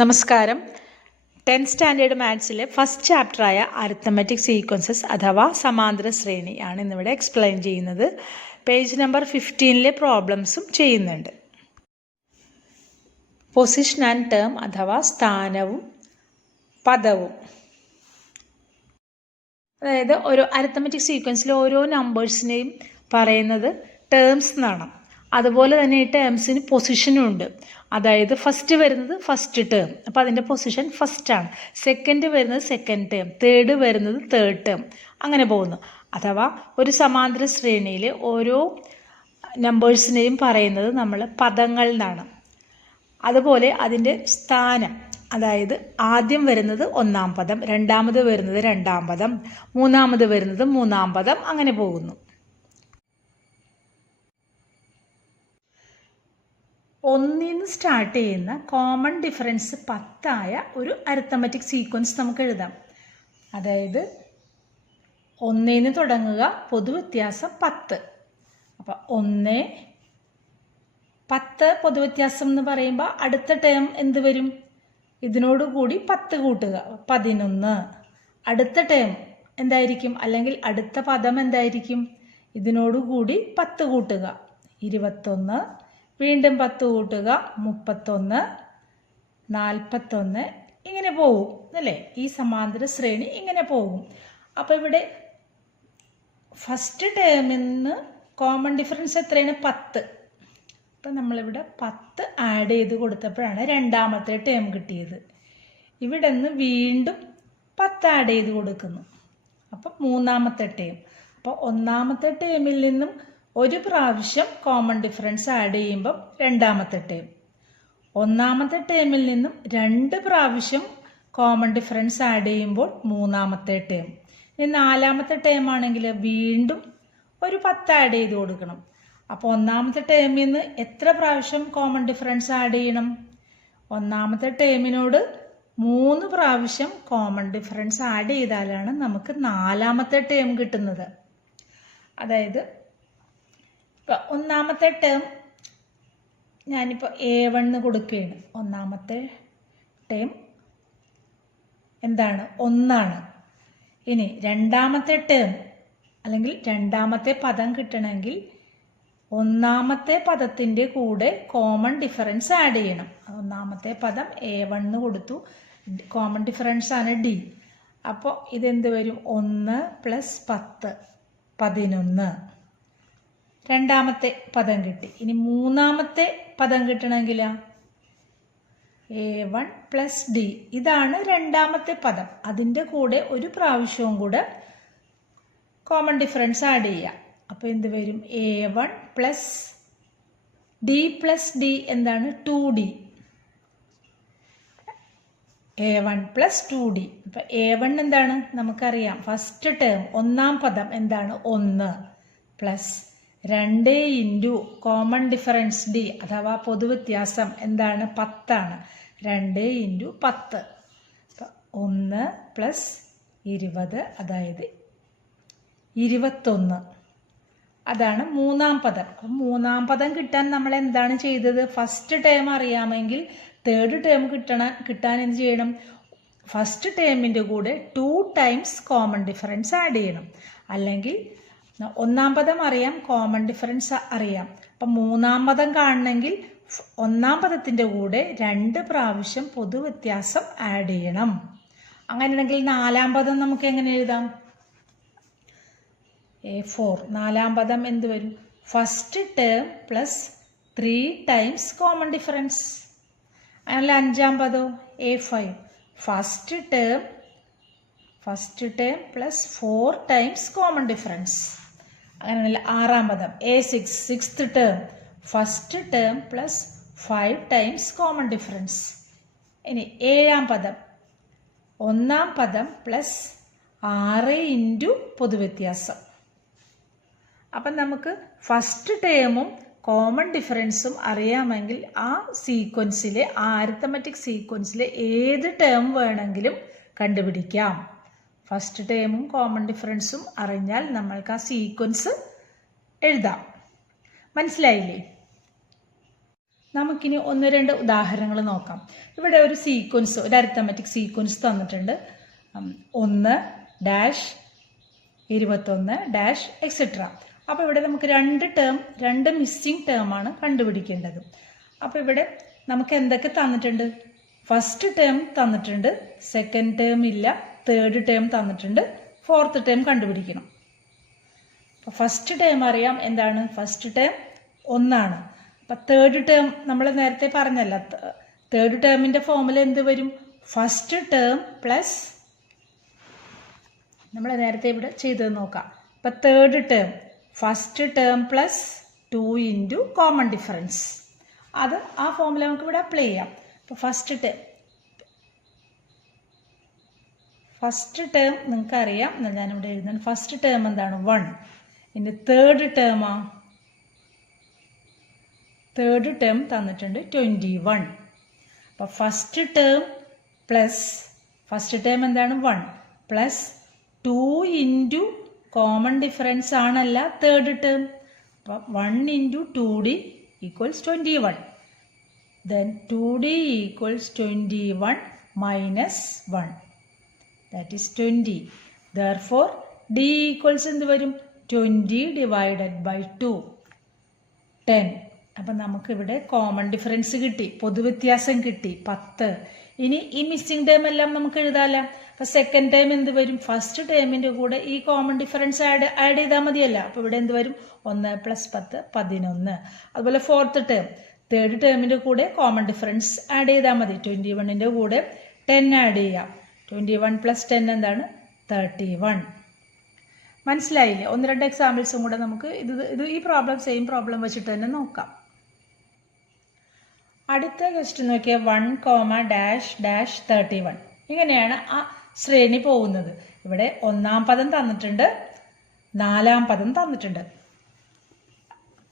നമസ്കാരം. 10th standard മാത്സിലെ first ചാപ്റ്ററായ അരിത്തമെറ്റിക് സീക്വൻസസ് അഥവാ സമാന്തര ശ്രേണി ആണ് ഇന്നിവിടെ എക്സ്പ്ലെയിൻ ചെയ്യുന്നത്. പേജ് നമ്പർ 15 പ്രോബ്ലംസും ചെയ്യുന്നുണ്ട്. പൊസിഷൻ ആൻഡ് ടേം അഥവാ സ്ഥാനവും പദവും. അതായത് ഒരു അരിത്തമെറ്റിക് സീക്വൻസിലെ ഓരോ നമ്പേഴ്സിനെയും പറയുന്നത് ടേംസ് എന്നാണ്. അതുപോലെ തന്നെ ഈ ടേംസിന് പൊസിഷനും ഉണ്ട്. അതായത് ഫസ്റ്റ് വരുന്നത് ഫസ്റ്റ് ടേം, അപ്പോൾ അതിൻ്റെ പൊസിഷൻ ഫസ്റ്റാണ്. സെക്കൻഡ് വരുന്നത് സെക്കൻഡ് ടേം, തേർഡ് വരുന്നത് തേർഡ് ടേം, അങ്ങനെ പോകുന്നു. അഥവാ ഒരു സമാന്തര ശ്രേണിയിൽ ഓരോ നമ്പേഴ്സിനെയും പറയുന്നത് നമ്മൾ പദങ്ങൾ എന്നാണ്. അതുപോലെ അതിൻ്റെ സ്ഥാനം, അതായത് ആദ്യം വരുന്നത് ഒന്നാം പദം, രണ്ടാമത് വരുന്നത് രണ്ടാം പദം, മൂന്നാമത് വരുന്നത് മൂന്നാം പദം, അങ്ങനെ പോകുന്നു. ഒന്നിന്ന് സ്റ്റാർട്ട് ചെയ്യുന്ന കോമൺ ഡിഫറൻസ് 10 ഒരു അരിത്തമെറ്റിക് സീക്വൻസ് നമുക്ക് എഴുതാം. അതായത് ഒന്നിന്ന് തുടങ്ങുക, പൊതുവ്യത്യാസം 10. അപ്പം 1, 10 പൊതുവ്യത്യാസം എന്ന് പറയുമ്പോൾ അടുത്ത ടേം എന്ത് വരും? ഇതിനോടുകൂടി 10 കൂട്ടുക, 11. അടുത്ത ടേം എന്തായിരിക്കും? അല്ലെങ്കിൽ അടുത്ത പദം എന്തായിരിക്കും? ഇതിനോടുകൂടി 10 കൂട്ടുക, 21. വീണ്ടും 10 കൂട്ടുക, 31, 41, ഇങ്ങനെ പോകും അല്ലേ? ഈ സമാന്തര ശ്രേണി ഇങ്ങനെ പോകും. അപ്പോൾ ഇവിടെ ഫസ്റ്റ് ടേമിൽ നിന്ന് കോമൺ ഡിഫറൻസ് എത്രയാണ്? 10. അപ്പം നമ്മളിവിടെ 10 ആഡ് ചെയ്ത് കൊടുത്തപ്പോഴാണ് രണ്ടാമത്തെ ടേം കിട്ടിയത്. ഇവിടെ നിന്ന് വീണ്ടും 10 ആഡ് ചെയ്ത് കൊടുക്കുന്നു, അപ്പം മൂന്നാമത്തെ ടേം. അപ്പോൾ ഒന്നാമത്തെ ടേമിൽ നിന്നും ഒരു പ്രാവശ്യം കോമൺ ഡിഫറൻസ് ആഡ് ചെയ്യുമ്പം രണ്ടാമത്തെ ടേം, ഒന്നാമത്തെ ടേമിൽ നിന്നും 2 പ്രാവശ്യം കോമൺ ഡിഫറൻസ് ആഡ് ചെയ്യുമ്പോൾ മൂന്നാമത്തെ ടേം. ഇനി നാലാമത്തെ ടേം ആണെങ്കിൽ വീണ്ടും ഒരു 10 ആഡ് ചെയ്ത് കൊടുക്കണം. അപ്പോൾ ഒന്നാമത്തെ ടേമിൽ നിന്ന് എത്ര പ്രാവശ്യം കോമൺ ഡിഫറൻസ് ആഡ് ചെയ്യണം? ഒന്നാമത്തെ ടേമിനോട് 3 പ്രാവശ്യം കോമൺ ഡിഫറൻസ് ആഡ് ചെയ്താലാണ് നമുക്ക് നാലാമത്തെ ടേം കിട്ടുന്നത്. അതായത് ഇപ്പം ഒന്നാമത്തെ ടേം ഞാനിപ്പോൾ A1 കൊടുക്കുകയാണ്. ഒന്നാമത്തെ ടേം എന്താണ്? 1. ഇനി രണ്ടാമത്തെ ടേം അല്ലെങ്കിൽ രണ്ടാമത്തെ പദം കിട്ടണമെങ്കിൽ ഒന്നാമത്തെ പദത്തിൻ്റെ കൂടെ കോമൺ ഡിഫറൻസ് ആഡ് ചെയ്യണം. ഒന്നാമത്തെ പദം A1 കൊടുത്തു, കോമൺ ഡിഫറൻസ് ആണ് D. അപ്പോൾ ഇതെന്ത് വരും? 1 + 10, 11. രണ്ടാമത്തെ പദം കിട്ടി. ഇനി മൂന്നാമത്തെ പദം കിട്ടണമെങ്കിൽ A1 + D, ഇതാണ് രണ്ടാമത്തെ പദം. അതിൻ്റെ കൂടെ ഒരു പ്രാവശ്യവും കൂടെ കോമൺ ഡിഫറൻസ് ആഡ് ചെയ്യാം. അപ്പോൾ എന്ത് വരും? A1 + D + D എന്താണ്? 2D. A1 + 2D. അപ്പം A1 എന്താണ്? നമുക്കറിയാം, ഫസ്റ്റ് ടേം ഒന്നാം പദം എന്താണ്? 1 plus 2 into common difference D അഥവാ പൊതുവ്യത്യാസം എന്താണ്? 10. 2 ഇൻറ്റു 10, 1 + 20, അതായത് 21. അതാണ് മൂന്നാം പദം. മൂന്നാം പദം കിട്ടാൻ നമ്മൾ എന്താണ് ചെയ്തത്? ഫസ്റ്റ് ടേം അറിയാമെങ്കിൽ തേർഡ് ടേം കിട്ടാൻ എന്ത് ചെയ്യണം? ഫസ്റ്റ് ടേമിൻ്റെ കൂടെ 2 ടൈംസ് കോമൺ ഡിഫറൻസ് ആഡ് ചെയ്യണം. അല്ലെങ്കിൽ ഒന്നാം പദം അറിയാം, കോമൺ ഡിഫറൻസ് അറിയാം. അപ്പം മൂന്നാം പദം കാണണമെങ്കിൽ ഒന്നാം പദത്തിൻ്റെ കൂടെ 2 പ്രാവശ്യം പൊതുവ്യത്യാസം ആഡ് ചെയ്യണം. അങ്ങനെയാണെങ്കിൽ നാലാം പദം നമുക്ക് എങ്ങനെ എഴുതാം? A4. നാലാം പദം എന്ത് വരും? First term plus 3 times common difference. അങ്ങനെയല്ല അഞ്ചാം പദം A5. First term plus 4 times common difference. അങ്ങനെയല്ല ആറാം പദം A6. Sixth term first term plus 5 times common difference. ഇനി ഏഴാം പദം ഒന്നാം പദം പ്ലസ് 6 ഇൻറ്റു പൊതുവ്യത്യാസം. അപ്പം നമുക്ക് ഫസ്റ്റ് ടേമും കോമൺ ഡിഫറൻസും അറിയാമെങ്കിൽ ആ സീക്വൻസിലെ, ആ അരിത്തമെറ്റിക് സീക്വൻസിലെ ഏത് ടേം വേണമെങ്കിലും കണ്ടുപിടിക്കാം. ഫസ്റ്റ് ടേമും കോമൺ ഡിഫറൻസും അറിഞ്ഞാൽ നമ്മൾക്ക് ആ സീക്വൻസ് എഴുതാം. മനസ്സിലായില്ലേ? നമുക്കിനി ഒന്ന് രണ്ട് ഉദാഹരണങ്ങൾ നോക്കാം. ഇവിടെ ഒരു സീക്വൻസ്, ഒരു അരിത്തമെറ്റിക് സീക്വൻസ് തന്നിട്ടുണ്ട്. 1 ഡാഷ് 21 ഡാഷ് എക്സെട്ര. അപ്പോൾ ഇവിടെ നമുക്ക് രണ്ട് മിസ്സിംഗ് ടേമാണ് കണ്ടുപിടിക്കേണ്ടത്. അപ്പോൾ ഇവിടെ നമുക്ക് എന്തൊക്കെ തന്നിട്ടുണ്ട്? ഫസ്റ്റ് ടേം തന്നിട്ടുണ്ട്, സെക്കൻഡ് ടേം ഇല്ല, തേർഡ് ടേം തന്നിട്ടുണ്ട്, ഫോർത്ത് ടേം കണ്ടുപിടിക്കണം. അപ്പോൾ ഫസ്റ്റ് ടേം അറിയാം, എന്താണ് ഫസ്റ്റ് ടേം 1. അപ്പം തേർഡ് ടേം നമ്മൾ നേരത്തെ പറഞ്ഞല്ല, തേർഡ് ടേമിൻ്റെ ഫോമുല എന്ത് വരും? ഫസ്റ്റ് ടേം പ്ലസ്, നമ്മൾ നേരത്തെ ഇവിടെ ചെയ്തത് നോക്കാം. അപ്പം third term first term plus 2 into common difference. അത് ആ ഫോമുല നമുക്ക് ഇവിടെ അപ്ലൈ ചെയ്യാം. അപ്പോൾ ഫസ്റ്റ് ടേം നിങ്ങൾക്കറിയാം, ഞാനിവിടെ എഴുതുന്നത്. ഫസ്റ്റ് ടേം എന്താണ്? 1. ഇനി തേർഡ് ടേം തന്നിട്ടുണ്ട് 21. അപ്പോൾ ഫസ്റ്റ് ടേം എന്താണ്? 1 പ്ലസ് 2 ഇൻറ്റു കോമൺ ഡിഫറൻസ് ആണല്ല തേർഡ് ടേം. അപ്പം 1 into 2d equals 21. Then 2d equals 21 minus 1. That is 20. Therefore, d equals എന്ത് വരും? 20 divided by 2. 10. അപ്പം നമുക്കിവിടെ കോമൺ ഡിഫറൻസ് കിട്ടി, പൊതുവ്യത്യാസം കിട്ടി 10. ഇനി ഈ മിസ്സിംഗ് ടേം എല്ലാം നമുക്ക് എഴുതാമല്ലോ. അപ്പം സെക്കൻഡ് ടൈം എന്ത് വരും? ഫസ്റ്റ് ടേമിൻ്റെ കൂടെ ഈ കോമൺ ഡിഫറൻസ് ആഡ് ചെയ്താൽ മതിയല്ല. അപ്പോൾ ഇവിടെ എന്ത് വരും? 1 + 10 11. അതുപോലെ ഫോർത്ത് ടേം, തേർഡ് ടേമിൻ്റെ കൂടെ കോമൺ ഡിഫറൻസ് ആഡ് ചെയ്താൽ മതി. 21ൻ്റെ കൂടെ 10 ആഡ് ചെയ്യാം. 21 + 10 എന്താണ്? 31. മനസ്സിലായില്ലേ? ഒന്ന് രണ്ട് എക്സാമ്പിൾസും കൂടെ നമുക്ക് ഈ സെയിം പ്രോബ്ലം വെച്ചിട്ട് തന്നെ നോക്കാം. അടുത്ത ക്വസ്റ്റ്യൻ നോക്കിയാൽ 1, ഡാഷ് ഡാഷ് 31. ഇങ്ങനെയാണ് ആ ശ്രേണി പോകുന്നത്. ഇവിടെ 1-ാം പദം തന്നിട്ടുണ്ട്, 4-ാം പദം തന്നിട്ടുണ്ട്.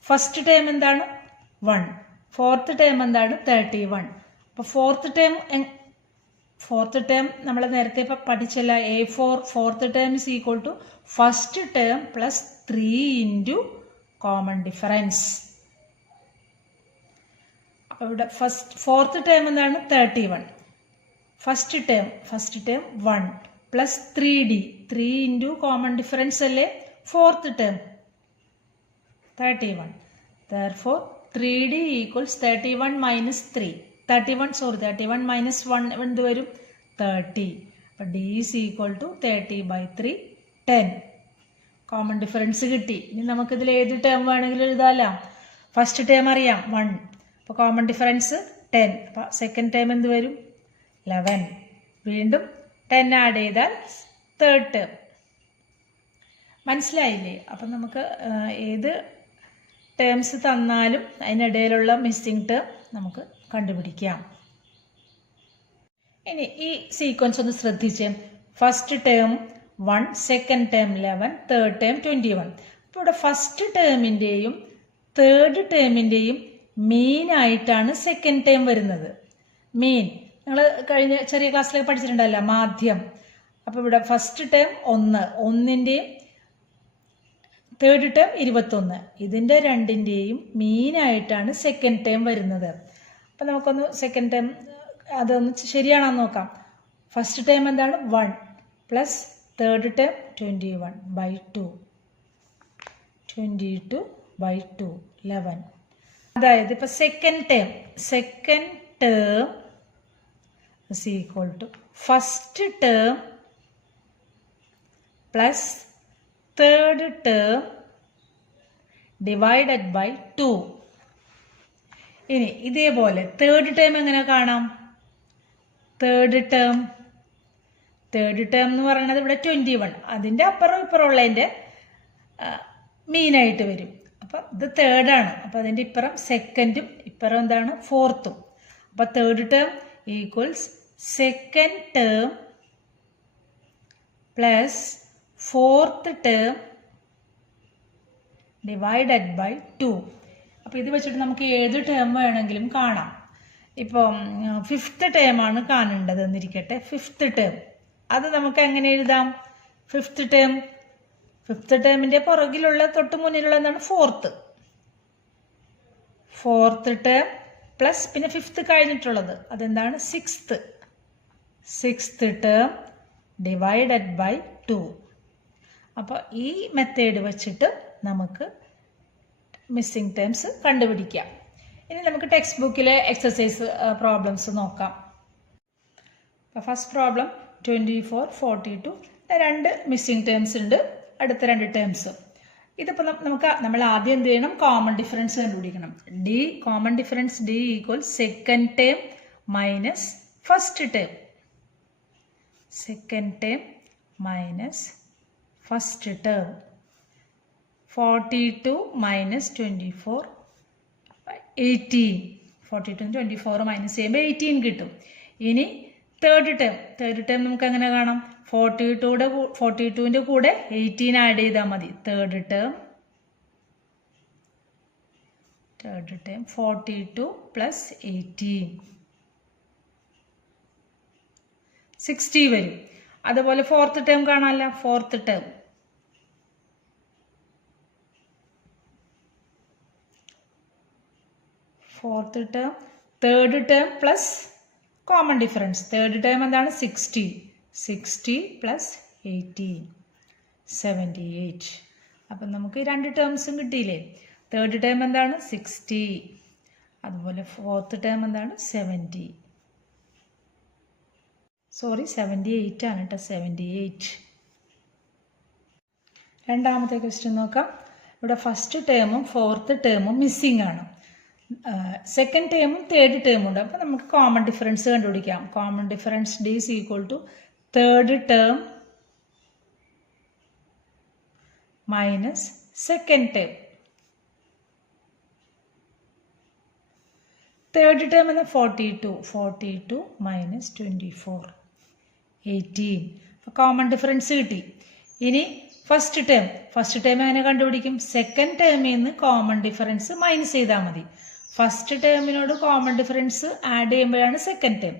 ഫസ്റ്റ് ടേം എന്താണ്? 1. ഫോർത്ത് ടേം എന്താണ്? 31. അപ്പോൾ ഫോർത്ത് ടേം നമ്മൾ നേരത്തെ പഠിച്ചല്ല, A4 fourth term is equal to first term plus 3 into common difference. അപ്പോൾ ഇവിടെ ഫോർത്ത് ടേം എന്താണ്? 31. First term 1 plus 3d, 3 into common difference അല്ലേ fourth term 31. Therefore 3d equals 31 minus 3. 31 minus 1 എന്ത് വരും? 30. അപ്പോൾ d is equal to 30/3 10. Common difference കിട്ടി. ഇനി നമുക്കിതിൽ ഏത് ടേം വേണമെങ്കിലും എഴുതാമല്ലോ. ഫസ്റ്റ് ടേം അറിയാം 1, അപ്പോൾ കോമൺ ഡിഫറൻസ് 10. അപ്പോൾ സെക്കൻഡ് ടേം എന്ത് വരും? 11. വീണ്ടും 10 ആഡ് ചെയ്താൽ തേർഡ് ടേം. മനസ്സിലായില്ലേ? അപ്പം നമുക്ക് ഏത് ടേംസ് തന്നാലും അതിനിടയിലുള്ള മിസ്സിംഗ് ടേം നമുക്ക് കണ്ടുപിടിക്കാം. ഇനി ഈ സീക്വൻസ് ഒന്ന് ശ്രദ്ധിച്ചേ. First term 1, second term 11, third term 21. അപ്പോൾ ഇവിടെ ഫസ്റ്റ് ടേമിൻ്റെയും തേർഡ് ടേമിൻ്റെയും മീൻ ആയിട്ടാണ് സെക്കൻഡ് ടേം വരുന്നത്. മീൻ നിങ്ങൾ കഴിഞ്ഞ ചെറിയ ക്ലാസ്സിലൊക്കെ പഠിച്ചിട്ടുണ്ടല്ലോ, മാധ്യം. അപ്പോൾ ഇവിടെ ഫസ്റ്റ് ടേം 1ൻ്റെയും തേർഡ് ടേം 21. ഇതിൻ്റെ രണ്ടിൻ്റെയും മീനായിട്ടാണ് സെക്കൻഡ് ടേം വരുന്നത്. അപ്പം നമുക്കൊന്ന് സെക്കൻഡ് ടേം അതൊന്ന് ശരിയാണോ നോക്കാം. ഫസ്റ്റ് ടേം എന്താണ്? 1 പ്ലസ് തേർഡ് ടേം 21/2. 22/2 11. അതായത് ഇപ്പം second term is equal to first term plus third term divided by 2. ഇനി ഇതേപോലെ തേർഡ് ടേം എങ്ങനെ കാണാം? തേർഡ് ടേം എന്ന് പറയുന്നത് ഇവിടെ 21, അതിൻ്റെ അപ്പുറം ഇപ്പുറമുള്ളതിൻ്റെ മീനായിട്ട് വരും. അപ്പം ഇത് തേർഡാണ്, അപ്പം അതിൻ്റെ ഇപ്പുറം സെക്കൻഡും ഇപ്പുറം എന്താണ്? ഫോർത്തും. അപ്പം third term equals second term plus fourth term divided by 2. അപ്പോൾ ഇത് വെച്ചിട്ട് നമുക്ക് ഏത് ടേം വേണമെങ്കിലും കാണാം. ഇപ്പം ഫിഫ്ത്ത് ടേമാണ് കാണേണ്ടത് എന്നിരിക്കട്ടെ. ഫിഫ്ത്ത് ടേം അത് നമുക്ക് എങ്ങനെ എഴുതാം? ഫിഫ്ത്ത് ടേമിൻ്റെ പുറകിലുള്ള തൊട്ട് മുന്നിലുള്ള എന്താണ്? ഫോർത്ത് ടേം പ്ലസ് പിന്നെ ഫിഫ്ത്ത് കഴിഞ്ഞിട്ടുള്ളത് അതെന്താണ് സിക്സ്ത് ടേം ഡിവൈഡഡ് ബൈ 2. അപ്പോൾ ഈ മെത്തേഡ് വെച്ചിട്ട് നമുക്ക് മിസ്സിംഗ് ടേംസ് കണ്ടുപിടിക്കാം. ഇനി നമുക്ക് ടെക്സ്റ്റ് ബുക്കിലെ എക്സസൈസ് പ്രോബ്ലംസ് നോക്കാം. ഫസ്റ്റ് പ്രോബ്ലം 24, 42 രണ്ട് മിസ്സിംഗ് ടേംസ് ഉണ്ട്, അടുത്ത രണ്ട് ടേംസ്. ഇതിപ്പോൾ നമ്മൾ ആദ്യം എന്ത് ചെയ്യണം? കോമൺ ഡിഫറൻസ് കണ്ടുപിടിക്കണം. Common difference D equal second term minus first term. Second term minus first term. 42 minus 24 18. 42 24 minus ചെയ്യുമ്പോൾ 18 കിട്ടും. ഇനി തേർഡ് ടേം നമുക്ക് എങ്ങനെ കാണാം? 42ന്റെ കൂടെ 18 ആഡ് ചെയ്താൽ മതി. തേർഡ് ടേം 42 പ്ലസ് 18 60 വരും. അതുപോലെ ഫോർത്ത് ടേം കാണാമല്ല. Fourth term third term plus common difference. Third term എന്താണ്? 60 പ്ലസ് 18 78. അപ്പം നമുക്ക് രണ്ട് ടേംസും കിട്ടിയില്ലേ? തേർഡ് ടേം എന്താണ്? 60. അതുപോലെ ഫോർത്ത് ടേം എന്താണ്? 78 ആണ് കേട്ടോ. 78. രണ്ടാമത്തെ ക്വസ്റ്റ്യൻ നോക്കാം. ഇവിടെ ഫസ്റ്റ് ടേമും ഫോർത്ത് ടേമും മിസ്സിംഗ് ആണ്. സെക്കൻഡ് ടേമും തേർഡ് ടേമും ഉണ്ട്. അപ്പോൾ നമുക്ക് കോമൺ ഡിഫറൻസ് കണ്ടുപിടിക്കാം. Common difference D is equal to third term minus second term. Third term എന്ന 42 മൈനസ് 24 18. അപ്പോൾ കോമൺ ഡിഫറൻസ് കിട്ടി. ഇനി ഫസ്റ്റ് ടേം എങ്ങനെ കണ്ടുപിടിക്കും? സെക്കൻഡ് ടേമിൽ നിന്ന് കോമൺ ഡിഫറൻസ് മൈനസ് ചെയ്താൽ മതി. ഫസ്റ്റ് ടേമിനോട് കോമൺ ഡിഫറൻസ് ആഡ് ചെയ്യുമ്പോഴാണ് സെക്കൻഡ് ടേം.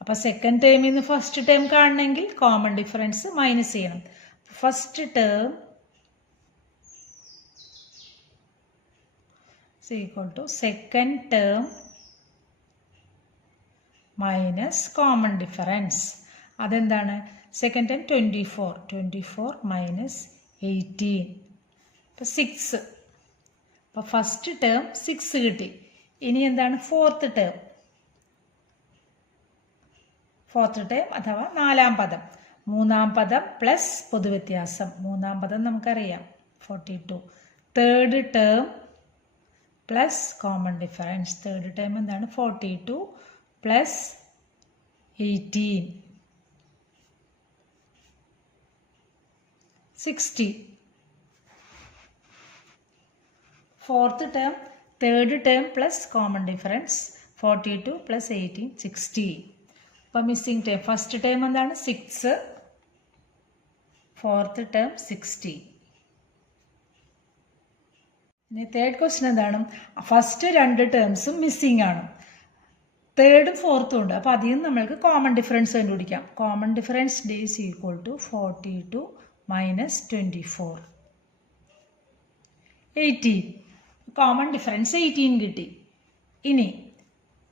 അപ്പോൾ സെക്കൻഡ് ടേമിൽ നിന്ന് ഫസ്റ്റ് ടേം കാണണമെങ്കിൽ കോമൺ ഡിഫറൻസ് മൈനസ് ചെയ്യണം. First term equal to second term minus common difference. അതെന്താണ്? Second term 24 minus 18. അപ്പോൾ 6. അപ്പോൾ ഫസ്റ്റ് ടേം 6 കിട്ടി. ഇനി എന്താണ്? ഫോർത്ത് ടേം അഥവാ നാലാം പദം. മൂന്നാം പദം പ്ലസ് പൊതുവ്യത്യാസം. മൂന്നാം പദം നമുക്കറിയാം 42. Third term plus common difference. Third term എന്താണ്? 42 plus 18 60. Fourth term third term plus common difference 42 plus 18 60. അപ്പോൾ മിസ്സിംഗ് ടേം ഫസ്റ്റ് ടേം എന്താണ്? 6. Fourth term 60. ഇനി തേർഡ് ക്വസ്റ്റ്യൻ എന്താണ്? ഫസ്റ്റ് രണ്ട് ടേംസും മിസ്സിംഗ് ആണ്. തേർഡും ഫോർത്തും ഉണ്ട്. അപ്പോൾ അതിൽ നിന്ന് നമ്മൾക്ക് കോമൺ ഡിഫറൻസ് കണ്ടുപിടിക്കാം. Common difference D is equal to 42 minus 24 18. Common difference 18 കിട്ടി. ഇനി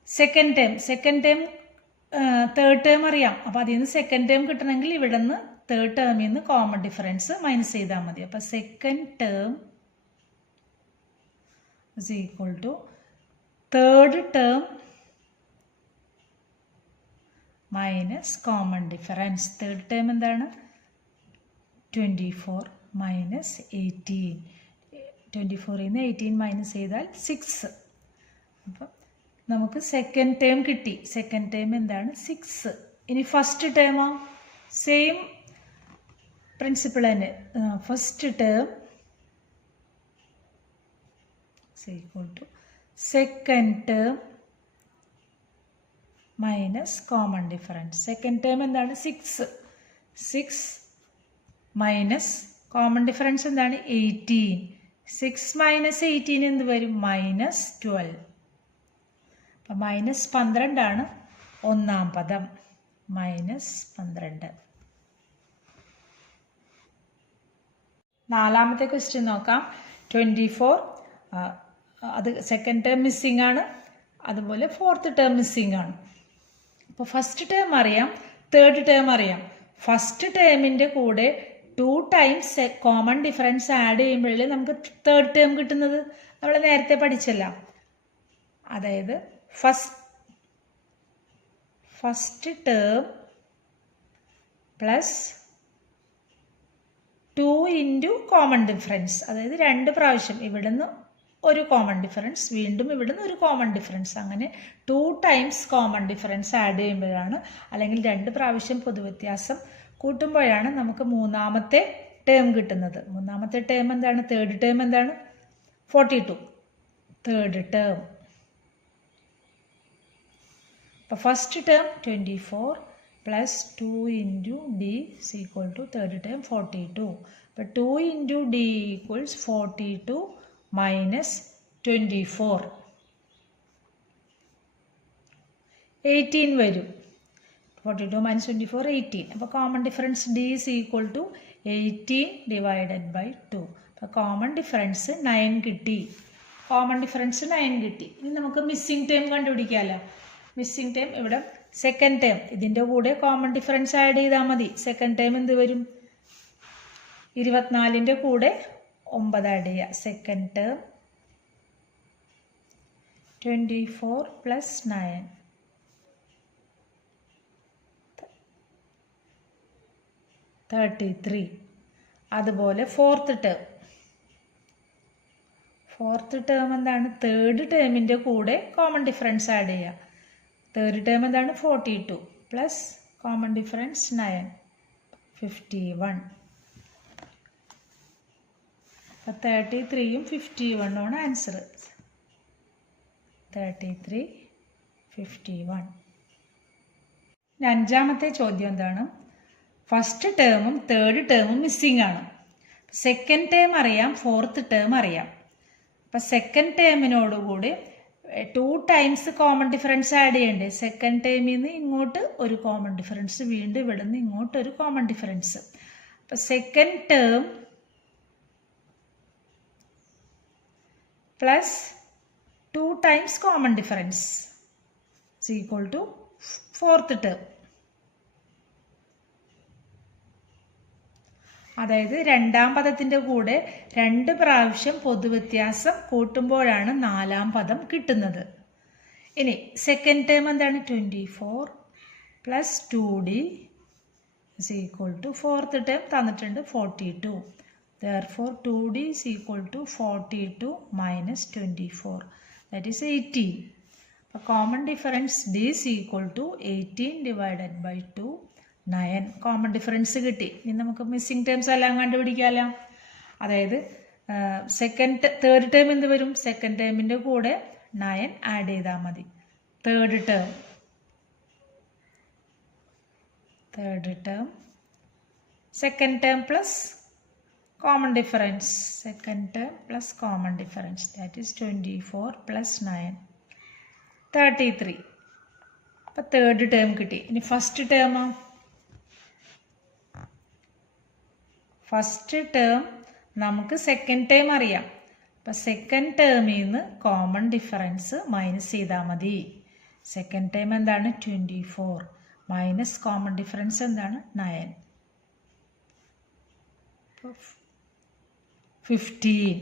സെക്കൻഡ് ടേം തേർഡ് ടേം അറിയാം. അപ്പോൾ അതിൽ നിന്ന് സെക്കൻഡ് ടേം കിട്ടണമെങ്കിൽ ഇവിടെ നിന്ന് തേർഡ് ടേമിൽ നിന്ന് കോമൺ ഡിഫറൻസ് മൈനസ് ചെയ്താൽ മതി. അപ്പോൾ second term is equal to third term minus common difference. Third term എന്താണ്? 24 മൈനസ് 18. 24ൽ നിന്ന് 18 മൈനസ് ചെയ്താൽ 6. അപ്പം നമുക്ക് സെക്കൻഡ് ടേം കിട്ടി. സെക്കൻഡ് ടേം എന്താണ്? 6. ഇനി ഫസ്റ്റ് ടേമോ? സെയിം പ്രിൻസിപ്പിൾ തന്നെ. First term equal to second term minus common difference. Second term എന്താണ്? 6 മൈനസ് കോമൺ ഡിഫറൻസ് എന്താണ്? 18. 6 മൈനസ് 18 എന്ത് വരും? മൈനസ് 12. അപ്പം മൈനസ് 12 ആണ് ഒന്നാം പദം. മൈനസ് 12. നാലാമത്തെ ക്വസ്റ്റ്യൻ നോക്കാം. 24 അത് സെക്കൻഡ് ടേം മിസ്സിംഗ് ആണ്. അതുപോലെ ഫോർത്ത് ടേം മിസ്സിംഗ് ആണ്. അപ്പോൾ ഫസ്റ്റ് ടേം അറിയാം, തേർഡ് ടേം അറിയാം. ഫസ്റ്റ് ടേമിൻ്റെ കൂടെ 2 ടൈംസ് കോമൺ ഡിഫറൻസ് ആഡ് ചെയ്യുമ്പോഴേ നമുക്ക് തേർഡ് ടേം കിട്ടുന്നത്. നമ്മൾ നേരത്തെ പഠിച്ചല്ല. അതായത് first term plus 2 into common difference, അതായത് 2 പ്രാവശ്യം ഇവിടുന്ന് ഒരു കോമൺ ഡിഫറൻസ്, വീണ്ടും ഇവിടുന്ന് ഒരു കോമൺ ഡിഫറൻസ്, അങ്ങനെ 2 ടൈംസ് കോമൺ ഡിഫറൻസ് ആഡ് ചെയ്യുമ്പോഴാണ്, അല്ലെങ്കിൽ 2 പ്രാവശ്യം പൊതുവ്യത്യാസം കൂട്ടുമ്പോഴാണ് നമുക്ക് മൂന്നാമത്തെ ടേം കിട്ടുന്നത്. മൂന്നാമത്തെ ടേം എന്താണ്? തേർഡ് ടേം എന്താണ്? 42. Third term. അപ്പോൾ first term 24 plus 2 into D is equal to third term 42. അപ്പോൾ 2 ഇൻറ്റു ഡി ഈക്വൽസ് 42 മൈനസ് 24, 18 വരും. 42 മൈനസ് 24 18. അപ്പോൾ common difference D is equal to 18 divided by 2. അപ്പോൾ കോമൺ ഡിഫറൻസ് 9 കിട്ടി. കോമൺ ഡിഫറൻസ് 9 കിട്ടി. ഇനി നമുക്ക് മിസ്സിംഗ് ടേം കണ്ടുപിടിക്കാമല്ലോ. മിസ്സിംഗ് ടേം ഇവിടെ second term, ഇതിൻ്റെ കൂടെ കോമൺ ഡിഫറൻസ് ആഡ് ചെയ്താൽ മതി. സെക്കൻഡ് ടേം എന്ത് വരും? 24ൻ്റെ കൂടെ 9 ആഡ് ചെയ്യുക. Second term 24 plus 9 33. അതുപോലെ ഫോർത്ത് ടേം എന്താണ്? തേർഡ് ടേമിൻ്റെ കൂടെ കോമൺ ഡിഫറൻസ് ആഡ് ചെയ്യുക. തേർഡ് ടേം എന്താണ്? 42 പ്ലസ് കോമൺ ഡിഫറൻസ് 9 51. അപ്പോൾ 33യും 51 ആൻസർ. 33 51. അഞ്ചാമത്തെ ചോദ്യം എന്താണ്? ഫസ്റ്റ് ടേമും തേർഡ് ടേമും മിസ്സിംഗ് ആണ്. സെക്കൻഡ് ടേം അറിയാം, ഫോർത്ത് ടേം അറിയാം. അപ്പം സെക്കൻഡ് ടേമിനോടുകൂടി 2 ടൈംസ് കോമൺ ഡിഫറൻസ് ആഡ് ചെയ്യണ്ടേ? സെക്കൻഡ് ടേമിൽ നിന്ന് ഇങ്ങോട്ട് ഒരു കോമൺ ഡിഫറൻസ്, വീണ്ടും ഇവിടെ നിന്ന് ഇങ്ങോട്ട് ഒരു കോമൺ ഡിഫറൻസ്. അപ്പം second term plus 2 times common difference is equal to fourth term. അതായത് രണ്ടാം പദത്തിൻ്റെ കൂടെ 2 പ്രാവശ്യം പൊതുവ്യത്യാസം കൂട്ടുമ്പോഴാണ് നാലാം പദം കിട്ടുന്നത്. ഇനി സെക്കൻഡ് ടേം എന്താണ്? 24 plus 2d is equal to fourth term തന്നിട്ടുണ്ട് 42. Therefore 2d is equal to 42 minus 24, that is 18. അപ്പോൾ common difference d is equal to 18 divided by 2, 9. Common difference കിട്ടി. ഇനി നമുക്ക് മിസ്സിംഗ് ടേംസ് എല്ലാം കണ്ടുപിടിക്കാമല്ലോ. അതായത് തേർഡ് ടേം എന്ത് വരും? സെക്കൻഡ് ടേമിൻ്റെ കൂടെ 9 ആഡ് ചെയ്താൽ മതി. Third term second term plus common difference, second term plus common difference, that is 24 plus 9 33. അപ്പോൾ തേർഡ് ടേം കിട്ടി. ഇനി ഫസ്റ്റ് ടേം നമുക്ക് സെക്കൻഡ് ടേം അറിയാം. അപ്പോൾ സെക്കൻഡ് ടേമിൽ നിന്ന് കോമൺ ഡിഫറൻസ് മൈനസ് ചെയ്താൽ മതി. സെക്കൻഡ് ടേം എന്താണ്? 24 മൈനസ് കോമൺ ഡിഫറൻസ് എന്താണ്? 9. 15.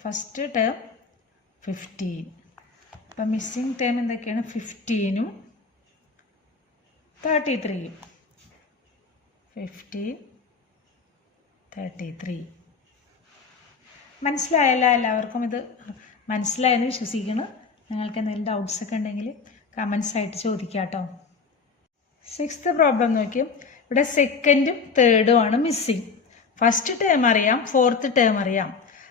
First term 15. അപ്പം മിസ്സിംഗ് ടേം എന്തൊക്കെയാണ്? 15ഉം 33യും. 15 33. മനസ്സിലായല്ലോ എല്ലാവർക്കും? ഇത് മനസ്സിലായെന്ന് വിശ്വസിക്കുന്നു. നിങ്ങൾക്ക് എന്തെങ്കിലും ഡൗട്ട്സ് ഒക്കെ ഉണ്ടെങ്കിൽ കമൻസ് ആയിട്ട് ചോദിക്കാം കേട്ടോ. 6th പ്രോബ്ലം നോക്കിയും ഇവിടെ സെക്കൻഡും തേർഡും ആണ് മിസ്സിങ്. ഫസ്റ്റ് ടേം അറിയാം, ഫോർത്ത് ടേം അറിയാം.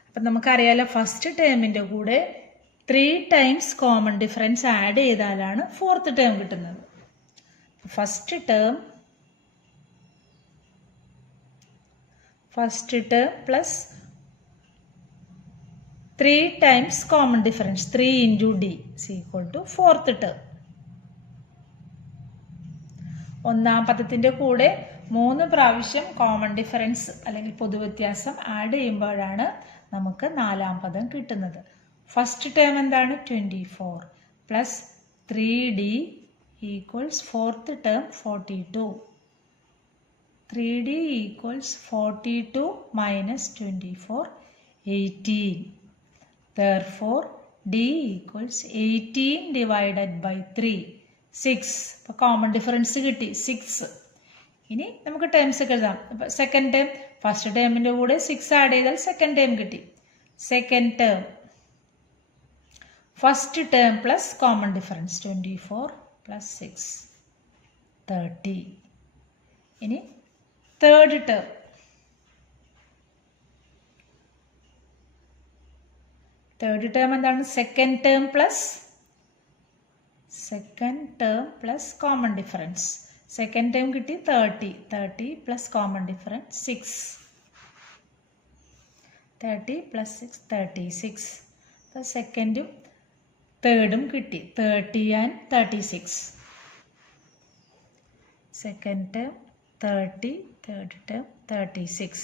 അപ്പം നമുക്കറിയാലോ ഫസ്റ്റ് ടേമിൻ്റെ കൂടെ 3 ടൈംസ് കോമൺ ഡിഫറൻസ് ആഡ് ചെയ്താലാണ് ഫോർത്ത് ടേം കിട്ടുന്നത്. First term plus 3 times common difference 3 into D is equal to fourth term. ഒന്നാം പദത്തിൻ്റെ കൂടെ 3 പ്രാവശ്യം കോമൺ ഡിഫറൻസ് അല്ലെങ്കിൽ പൊതുവ്യത്യാസം ആഡ് ചെയ്യുമ്പോഴാണ് നമുക്ക് നാലാം പദം കിട്ടുന്നത്. ഫസ്റ്റ് ടേം എന്താണ് 24 plus 3d equals fourth term 42. 3d equals 42 minus 24 18. Therefore d equals 18 divided by 3 6. അപ്പോൾ കോമൺ ഡിഫറൻസ് കിട്ടി 6. ഇനി നമുക്ക് ടേംസ് ഒക്കെ എഴുതാം. അപ്പോൾ സെക്കൻഡ് ടേം ഫസ്റ്റ് ടേമിൻ്റെ കൂടെ 6 ആഡ് ചെയ്താൽ സെക്കൻഡ് ടേം കിട്ടി. Second term first term plus common difference 24 plus 6 30. ഇനി തേർഡ് ടേം എന്താണ് second term plus common difference. Second term കിട്ടി 30 പ്ലസ് കോമൺ ഡിഫറൻസ് 6. 30 പ്ലസ് 6 36. അപ്പോൾ സെക്കൻഡും തേർഡും കിട്ടി 30 and 36. Second term 30, third term 36.